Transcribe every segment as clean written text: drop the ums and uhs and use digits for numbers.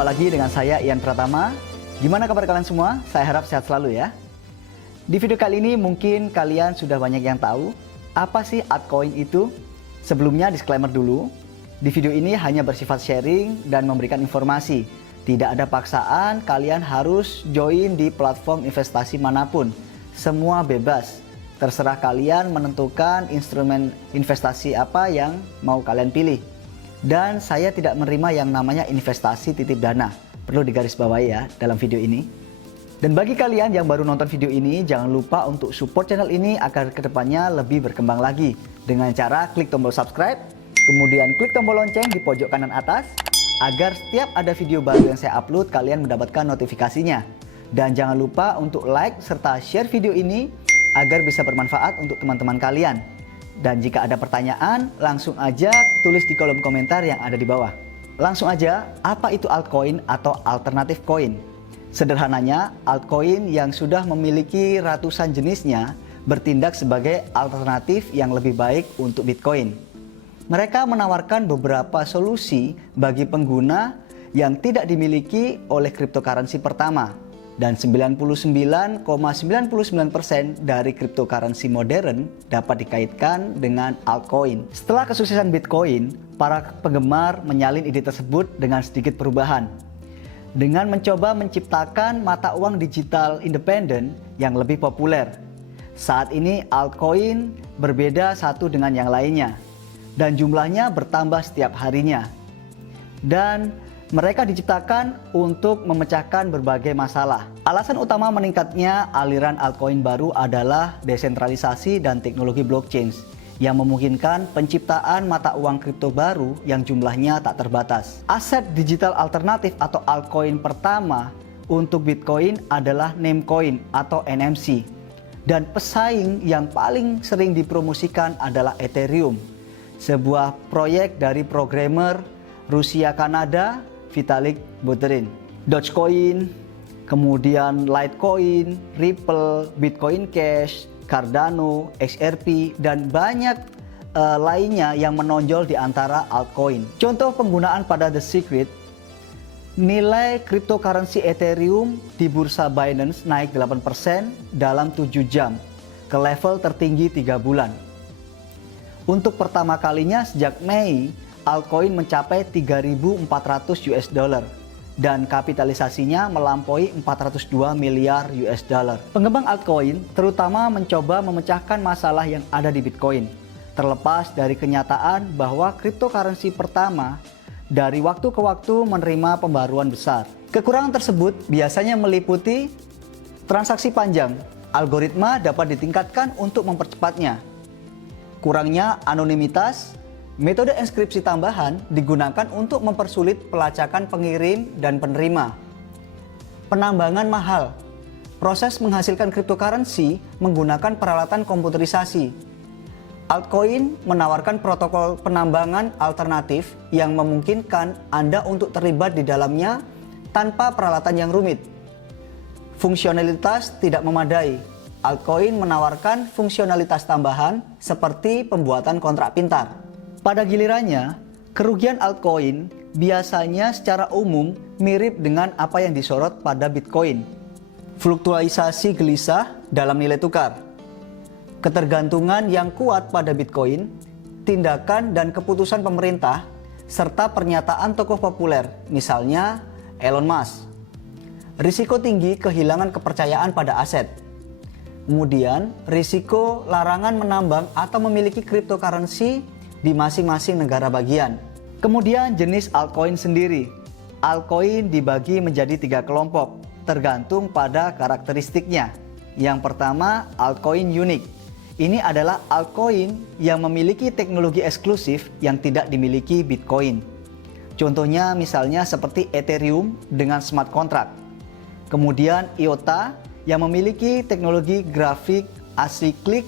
Jumpa lagi dengan saya Ian Pratama. Gimana kabar kalian semua? Saya harap sehat selalu ya. Di video kali ini mungkin kalian sudah banyak yang tahu apa sih altcoin itu. Sebelumnya disclaimer dulu. Di video ini hanya bersifat sharing dan memberikan informasi. Tidak ada paksaan kalian harus join di platform investasi manapun. Semua bebas. Terserah kalian menentukan instrumen investasi apa yang mau kalian pilih. Dan saya tidak menerima yang namanya investasi titip dana. Perlu digarisbawahi ya dalam video ini. Dan bagi kalian yang baru nonton video ini, jangan lupa untuk support channel ini agar kedepannya lebih berkembang lagi. Dengan cara klik tombol subscribe, kemudian klik tombol lonceng di pojok kanan atas, agar setiap ada video baru yang saya upload, kalian mendapatkan notifikasinya. Dan jangan lupa untuk like serta share video ini, agar bisa bermanfaat untuk teman-teman kalian. Dan jika ada pertanyaan, langsung aja tulis di kolom komentar yang ada di bawah. Langsung aja, apa itu altcoin atau alternatif koin? Sederhananya, altcoin yang sudah memiliki ratusan jenisnya bertindak sebagai alternatif yang lebih baik untuk Bitcoin. Mereka menawarkan beberapa solusi bagi pengguna yang tidak dimiliki oleh cryptocurrency pertama. Dan 99,99% dari cryptocurrency modern dapat dikaitkan dengan altcoin. Setelah kesuksesan Bitcoin, para penggemar menyalin ide tersebut dengan sedikit perubahan. Dengan mencoba menciptakan mata uang digital independen yang lebih populer. Saat ini altcoin berbeda satu dengan yang lainnya. Dan jumlahnya bertambah setiap harinya. Dan mereka diciptakan untuk memecahkan berbagai masalah. Alasan utama meningkatnya aliran altcoin baru adalah desentralisasi dan teknologi blockchain yang memungkinkan penciptaan mata uang kripto baru yang jumlahnya tak terbatas. Aset digital alternatif atau altcoin pertama untuk Bitcoin adalah Namecoin atau NMC. Dan pesaing yang paling sering dipromosikan adalah Ethereum, sebuah proyek dari programmer Rusia Kanada Vitalik Buterin. Dogecoin, kemudian Litecoin, Ripple, Bitcoin Cash, Cardano, XRP, dan banyak lainnya yang menonjol di antara altcoin. Contoh penggunaan pada The Secret, nilai cryptocurrency Ethereum di bursa Binance naik 8% dalam 7 jam ke level tertinggi 3 bulan. Untuk pertama kalinya sejak Mei, altcoin mencapai 3.400 US dollar dan kapitalisasinya melampaui 402 miliar US dollar. Pengembang altcoin terutama mencoba memecahkan masalah yang ada di Bitcoin, terlepas dari kenyataan bahwa cryptocurrency pertama dari waktu ke waktu menerima pembaruan besar. Kekurangan tersebut biasanya meliputi transaksi panjang. Algoritma dapat ditingkatkan untuk mempercepatnya. Kurangnya anonimitas. Metode enkripsi tambahan digunakan untuk mempersulit pelacakan pengirim dan penerima. Penambangan mahal. Proses menghasilkan cryptocurrency menggunakan peralatan komputerisasi. Altcoin menawarkan protokol penambangan alternatif yang memungkinkan Anda untuk terlibat di dalamnya tanpa peralatan yang rumit. Fungsionalitas tidak memadai. Altcoin menawarkan fungsionalitas tambahan seperti pembuatan kontrak pintar. Pada gilirannya, kerugian altcoin biasanya secara umum mirip dengan apa yang disorot pada Bitcoin. Fluktuasi gelisah dalam nilai tukar, ketergantungan yang kuat pada Bitcoin, tindakan dan keputusan pemerintah, serta pernyataan tokoh populer, misalnya Elon Musk. Risiko tinggi kehilangan kepercayaan pada aset. Kemudian, risiko larangan menambang atau memiliki cryptocurrency di masing-masing negara bagian. Kemudian jenis altcoin sendiri. Altcoin dibagi menjadi 3 kelompok, tergantung pada karakteristiknya. Yang pertama, altcoin unik. Ini adalah altcoin yang memiliki teknologi eksklusif yang tidak dimiliki Bitcoin. Contohnya misalnya seperti Ethereum dengan smart contract. Kemudian IOTA yang memiliki teknologi grafik asiklik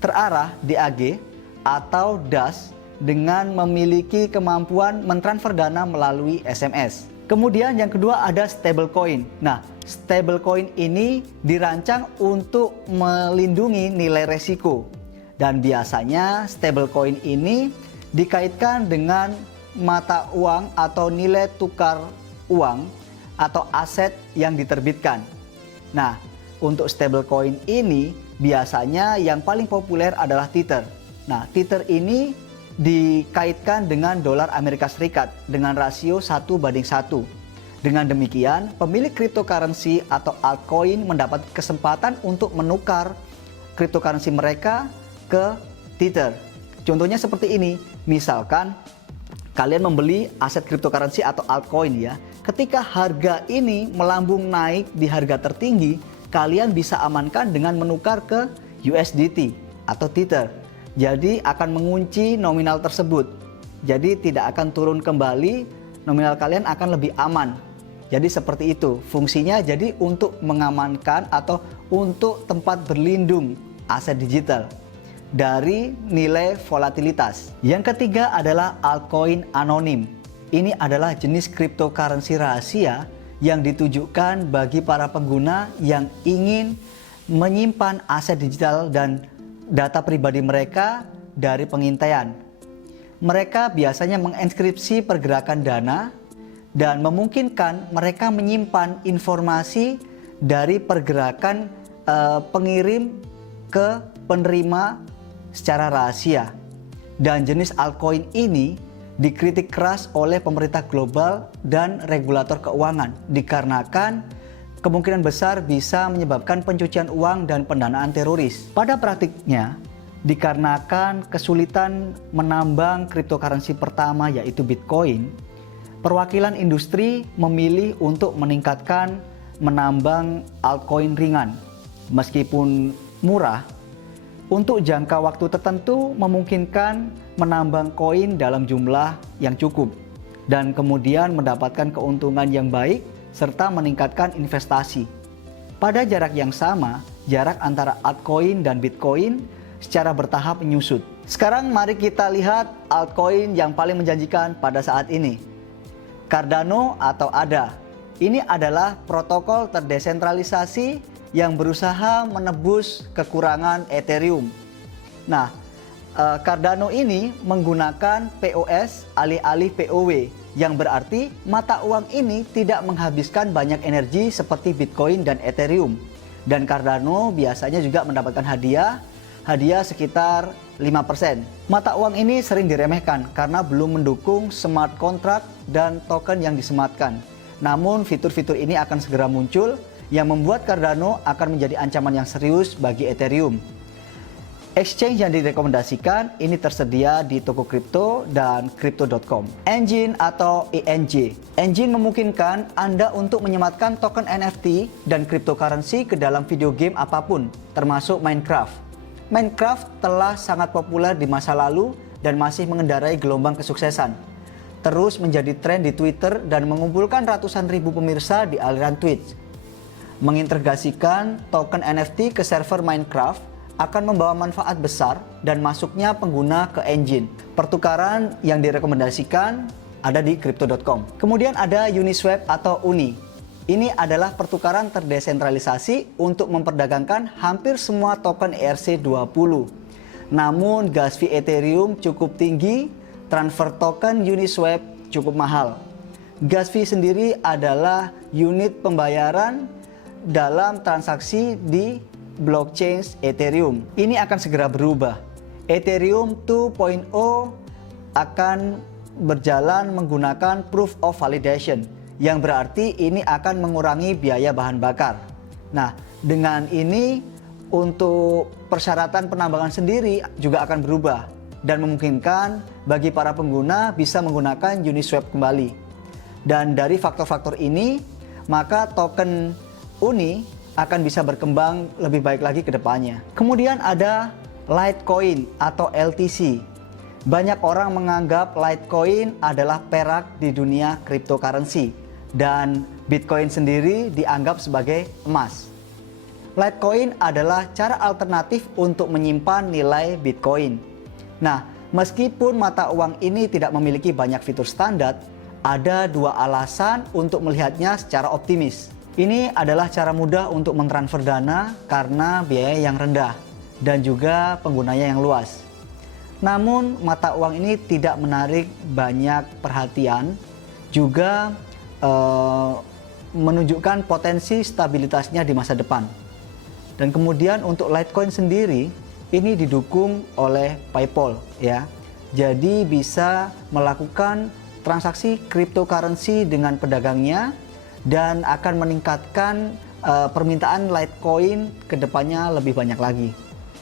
terarah DAG atau DAS dengan memiliki kemampuan mentransfer dana melalui SMS. Kemudian yang kedua ada stablecoin. Nah, stablecoin ini dirancang untuk melindungi nilai resiko. Dan biasanya stablecoin ini dikaitkan dengan mata uang atau nilai tukar uang atau aset yang diterbitkan. Nah, untuk stablecoin ini biasanya yang paling populer adalah Tether. Nah, Tether ini dikaitkan dengan dolar Amerika Serikat dengan rasio 1:1. Dengan demikian, pemilik cryptocurrency atau altcoin mendapat kesempatan untuk menukar cryptocurrency mereka ke Tether. Contohnya seperti ini, misalkan kalian membeli aset cryptocurrency atau altcoin ya. Ketika harga ini melambung naik di harga tertinggi, kalian bisa amankan dengan menukar ke USDT atau Tether. Jadi akan mengunci nominal tersebut. Jadi tidak akan turun kembali, nominal kalian akan lebih aman. Jadi seperti itu fungsinya, jadi untuk mengamankan atau untuk tempat berlindung aset digital dari nilai volatilitas. Yang ketiga adalah altcoin anonim. Ini adalah jenis cryptocurrency rahasia yang ditujukan bagi para pengguna yang ingin menyimpan aset digital dan data pribadi mereka dari pengintaian. Mereka biasanya menginskripsi pergerakan dana dan memungkinkan mereka menyimpan informasi dari pergerakan pengirim ke penerima secara rahasia. Dan jenis altcoin ini dikritik keras oleh pemerintah global dan regulator keuangan dikarenakan kemungkinan besar bisa menyebabkan pencucian uang dan pendanaan teroris. Pada praktiknya, dikarenakan kesulitan menambang cryptocurrency pertama yaitu Bitcoin, perwakilan industri memilih untuk meningkatkan menambang altcoin ringan. Meskipun murah, untuk jangka waktu tertentu memungkinkan menambang koin dalam jumlah yang cukup dan kemudian mendapatkan keuntungan yang baik serta meningkatkan investasi. Pada jarak yang sama, jarak antara altcoin dan Bitcoin secara bertahap menyusut. Sekarang mari kita lihat altcoin yang paling menjanjikan pada saat ini. Cardano atau ADA. Ini adalah protokol terdesentralisasi yang berusaha menebus kekurangan Ethereum. Nah, Cardano ini menggunakan POS alih-alih POW, yang berarti mata uang ini tidak menghabiskan banyak energi seperti Bitcoin dan Ethereum. Dan Cardano biasanya juga mendapatkan hadiah sekitar 5%. Mata uang ini sering diremehkan karena belum mendukung smart contract dan token yang disematkan. Namun fitur-fitur ini akan segera muncul yang membuat Cardano akan menjadi ancaman yang serius bagi Ethereum. Exchange yang direkomendasikan ini tersedia di toko kripto dan crypto.com. Engine atau ENJ. Engine memungkinkan Anda untuk menyematkan token NFT dan cryptocurrency ke dalam video game apapun, termasuk Minecraft. Minecraft telah sangat populer di masa lalu dan masih mengendarai gelombang kesuksesan. Terus menjadi tren di Twitter dan mengumpulkan ratusan ribu pemirsa di aliran Twitch. Mengintegrasikan token NFT ke server Minecraft akan membawa manfaat besar dan masuknya pengguna ke engine. Pertukaran yang direkomendasikan ada di crypto.com. Kemudian ada Uniswap atau Uni. Ini adalah pertukaran terdesentralisasi untuk memperdagangkan hampir semua token ERC20. Namun gas fee Ethereum cukup tinggi, transfer token Uniswap cukup mahal. Gas fee sendiri adalah unit pembayaran dalam transaksi di blockchain Ethereum. Ini akan segera berubah. Ethereum 2.0 akan berjalan menggunakan proof of validation, yang berarti ini akan mengurangi biaya bahan bakar. Nah, dengan ini untuk persyaratan penambangan sendiri juga akan berubah dan memungkinkan bagi para pengguna bisa menggunakan Uniswap kembali. Dan dari faktor-faktor ini, maka token Uni akan bisa berkembang lebih baik lagi ke depannya. Kemudian ada Litecoin atau LTC. Banyak orang menganggap Litecoin adalah perak di dunia cryptocurrency dan Bitcoin sendiri dianggap sebagai emas. Litecoin adalah cara alternatif untuk menyimpan nilai Bitcoin. Nah, meskipun mata uang ini tidak memiliki banyak fitur standar, ada dua alasan untuk melihatnya secara optimis. Ini adalah cara mudah untuk mentransfer dana karena biaya yang rendah dan juga penggunanya yang luas. Namun mata uang ini tidak menarik banyak perhatian, juga menunjukkan potensi stabilitasnya di masa depan. Dan kemudian untuk Litecoin sendiri ini didukung oleh PayPal ya. Jadi bisa melakukan transaksi cryptocurrency dengan pedagangnya dan akan meningkatkan permintaan Litecoin ke depannya lebih banyak lagi.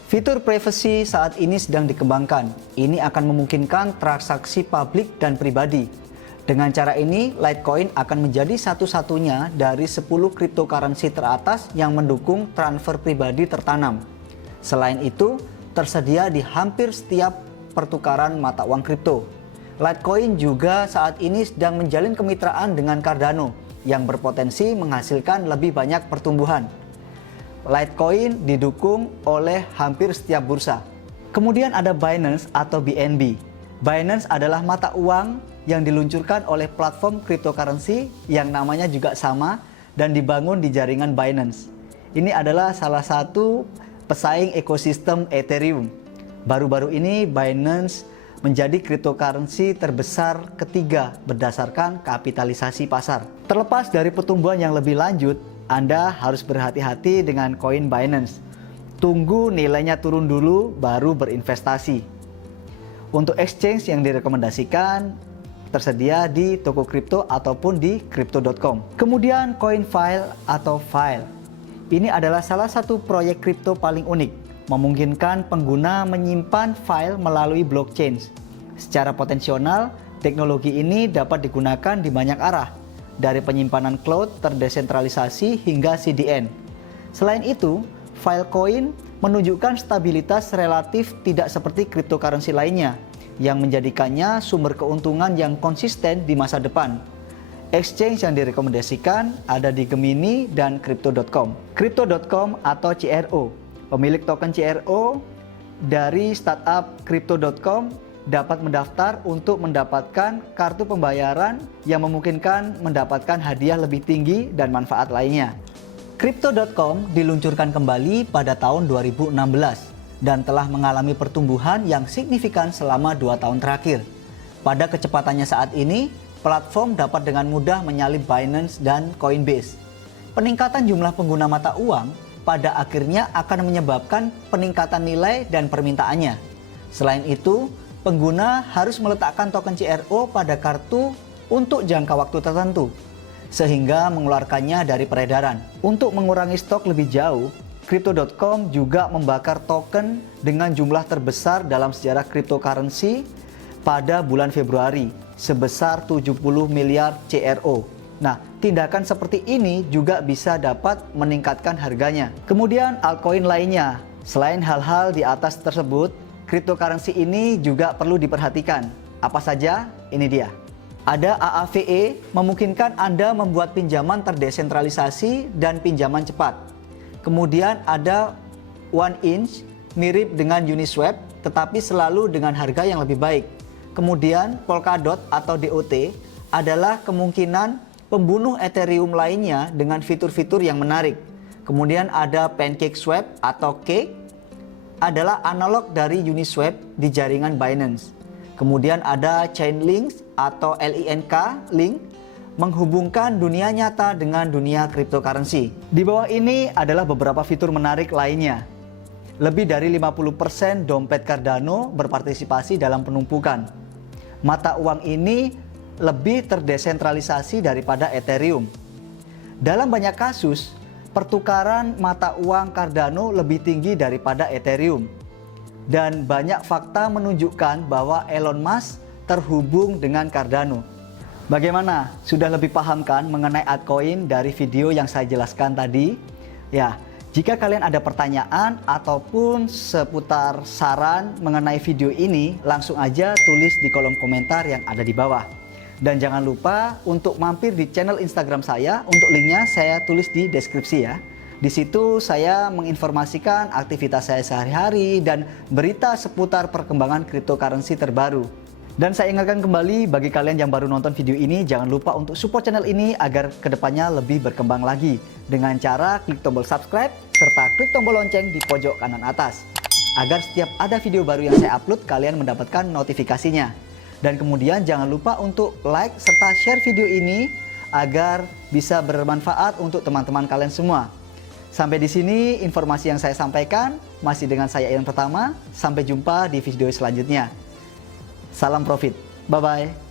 Fitur privacy saat ini sedang dikembangkan. Ini akan memungkinkan transaksi publik dan pribadi. Dengan cara ini, Litecoin akan menjadi satu-satunya dari 10 cryptocurrency teratas yang mendukung transfer pribadi tertanam. Selain itu, tersedia di hampir setiap pertukaran mata uang kripto. Litecoin juga saat ini sedang menjalin kemitraan dengan Cardano yang berpotensi menghasilkan lebih banyak pertumbuhan. Litecoin didukung oleh hampir setiap bursa. Kemudian ada Binance atau BNB. Binance adalah mata uang yang diluncurkan oleh platform cryptocurrency yang namanya juga sama dan dibangun di jaringan Binance. Ini adalah salah satu pesaing ekosistem Ethereum. Baru-baru ini Binance menjadi cryptocurrency terbesar ketiga berdasarkan kapitalisasi pasar. Terlepas dari pertumbuhan yang lebih lanjut, Anda harus berhati-hati dengan koin Binance. Tunggu nilainya turun dulu baru berinvestasi. Untuk exchange yang direkomendasikan tersedia di toko kripto ataupun di crypto.com. Kemudian CoinFile atau File. Ini adalah salah satu proyek kripto paling unik, memungkinkan pengguna menyimpan file melalui blockchain. Secara potensial, teknologi ini dapat digunakan di banyak arah, dari penyimpanan cloud terdesentralisasi hingga CDN. Selain itu, Filecoin menunjukkan stabilitas relatif tidak seperti cryptocurrency lainnya, yang menjadikannya sumber keuntungan yang konsisten di masa depan. Exchange yang direkomendasikan ada di Gemini dan Crypto.com. Crypto.com atau CRO. Pemilik token CRO dari startup Crypto.com dapat mendaftar untuk mendapatkan kartu pembayaran yang memungkinkan mendapatkan hadiah lebih tinggi dan manfaat lainnya. Crypto.com diluncurkan kembali pada tahun 2016 dan telah mengalami pertumbuhan yang signifikan selama 2 tahun terakhir. Pada kecepatannya saat ini, platform dapat dengan mudah menyalip Binance dan Coinbase. Peningkatan jumlah pengguna mata uang pada akhirnya akan menyebabkan peningkatan nilai dan permintaannya. Selain itu, pengguna harus meletakkan token CRO pada kartu untuk jangka waktu tertentu, sehingga mengeluarkannya dari peredaran. Untuk mengurangi stok lebih jauh, Crypto.com juga membakar token dengan jumlah terbesar dalam sejarah cryptocurrency pada bulan Februari, sebesar 70 miliar CRO. Nah, tindakan seperti ini juga bisa dapat meningkatkan harganya. Kemudian altcoin lainnya, selain hal-hal di atas tersebut, cryptocurrency ini juga perlu diperhatikan. Apa saja? Ini dia. Ada AAVE, memungkinkan Anda membuat pinjaman terdesentralisasi dan pinjaman cepat. Kemudian ada OneInch, mirip dengan Uniswap, tetapi selalu dengan harga yang lebih baik. Kemudian Polkadot atau DOT adalah kemungkinan pembunuh Ethereum lainnya dengan fitur-fitur yang menarik. Kemudian ada PancakeSwap atau Cake, adalah analog dari Uniswap di jaringan Binance. Kemudian ada Chainlink atau LINK, Link, menghubungkan dunia nyata dengan dunia cryptocurrency. Di bawah ini adalah beberapa fitur menarik lainnya. Lebih dari 50% dompet Cardano berpartisipasi dalam penumpukan. Mata uang ini lebih terdesentralisasi daripada Ethereum. Dalam banyak kasus, pertukaran mata uang Cardano lebih tinggi daripada Ethereum. Dan banyak fakta menunjukkan bahwa Elon Musk terhubung dengan Cardano. Bagaimana? Sudah lebih paham kan mengenai altcoin dari video yang saya jelaskan tadi? Ya, jika kalian ada pertanyaan ataupun seputar saran mengenai video ini, langsung aja tulis di kolom komentar yang ada di bawah. Dan jangan lupa untuk mampir di channel Instagram saya, untuk linknya saya tulis di deskripsi ya. Di situ saya menginformasikan aktivitas saya sehari-hari dan berita seputar perkembangan cryptocurrency terbaru. Dan saya ingatkan kembali bagi kalian yang baru nonton video ini, jangan lupa untuk support channel ini agar kedepannya lebih berkembang lagi. Dengan cara klik tombol subscribe serta klik tombol lonceng di pojok kanan atas. Agar setiap ada video baru yang saya upload, kalian mendapatkan notifikasinya. Dan kemudian jangan lupa untuk like serta share video ini agar bisa bermanfaat untuk teman-teman kalian semua. Sampai di sini informasi yang saya sampaikan, masih dengan saya Ian Pratama. Sampai jumpa di video selanjutnya. Salam profit. Bye-bye.